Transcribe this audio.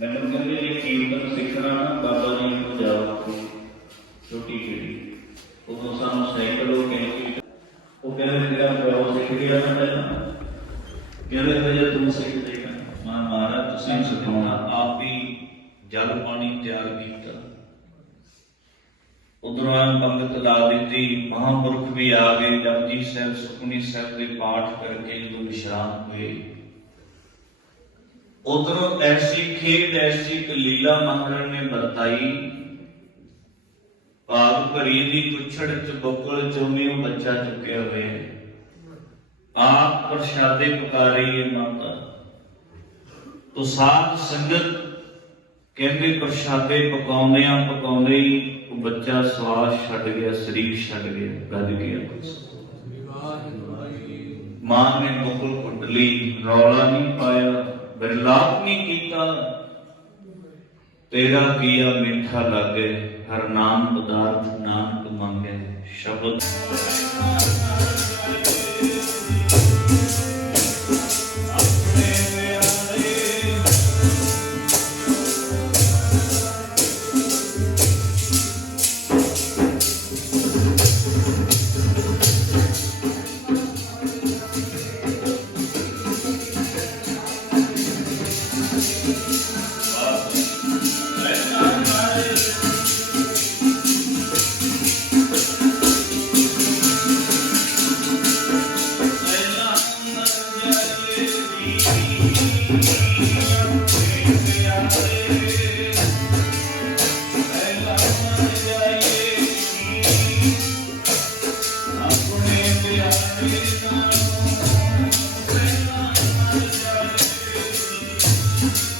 ਮੈਨੂੰ ਕਹਿੰਦੇ ਜੇ ਕੀਰਤਨ ਸਿੱਖਣਾ ਨਾ, ਬਾਬਾ ਜੀ ਨੂੰ ਜਾਓ ਛੋਟੀ ਜਿਹੀ ਉਦੋਂ ਸਾਨੂੰ ਸਾਈਕਲ ਉਹ ਕਹਿੰਦੇ ਉਹ ਕਹਿੰਦੇ ਤੇਰਾ ਪਿਓ ਸਿੱਖ ਗਿਆ ਨਾ ਪਹਿਲਾਂ ਕਹਿੰਦੇ ਤੇ ਜੇ ਤੂੰ ਸਿੱਖ ਦੇਗਾ ਮਾਂ ਮਹਾਰਾਜ, ਤੁਸੀਂ ਸਿਖਾਉਣਾ। ਆਪ ਵੀ ਜਲ ਪਾਣੀ ਤਿਆਰ ਕੀਤਾ। ਉਦਰਾਂ ਪੰਗਤ ਲਾ ਦਿੱਤੀ। ਮਹਾਪੁਰਖ ਵੀ ਆ ਗਏ। ਜਪਜੀ ਸਾਹਿਬ ਸੁਖਨੀ ਸਾਹਿਬ ਦੇ ਪਾਠ ਕਰਕੇ ਜਦੋਂ ਨਿਸ਼ਾਨ ਹੋਏ ਉਧਰੋਂ ਐਸੀ ਖੇਡ, ਐਸੀ ਇੱਕ ਲੀਲਾ ਮਹਾਰਾਜ ਨੇ ਵਰਤਾਈ। ਭਾਗ ਭਰੀ ਦੀ ਕੁਛੜ ਚ, ਬੁੱਕਲ ਚੋਮਿਓ ਬੱਚਾ ਚੁੱਕਿਆ ਹੋਇਆ ਆਪ ਪ੍ਰਸ਼ਾਦੇ ਪਕਾਰੀ ਹੈ ਮਾਤਾ। ਤੋ ਸਾਧ ਸੰਗਤ ਕਹਿੰਦੇ ਪ੍ਰਸ਼ਾਦੇ ਪਕਾਉਂਦੇ ਆ ਪਕਾਉਂਦੇ ਹੀ ਉਹ ਬੱਚਾ ਸਵਾਸ ਛੱਡ ਗਿਆ, ਸਰੀਰ ਛੱਡ ਗਿਆ ਗੱਜ ਗਿਆ। ਮਾਂ ਨੇ ਬੁੱਕਲ ਕੁੱਟ ਲਈ, ਰੌਲਾ ਨਹੀਂ ਪਾਇਆ। ਬਿਰਲਾਪ ਕੀਤਾ। ਤੇਰਾ ਕੀਆ ਮਿੱਠਾ ਲਾਗੇ? ਹਰ ਨਾਮ ਪਦਾਰਥ ਨਾਨਕ ਮੰਗੇ। ਸ਼ਬਦ।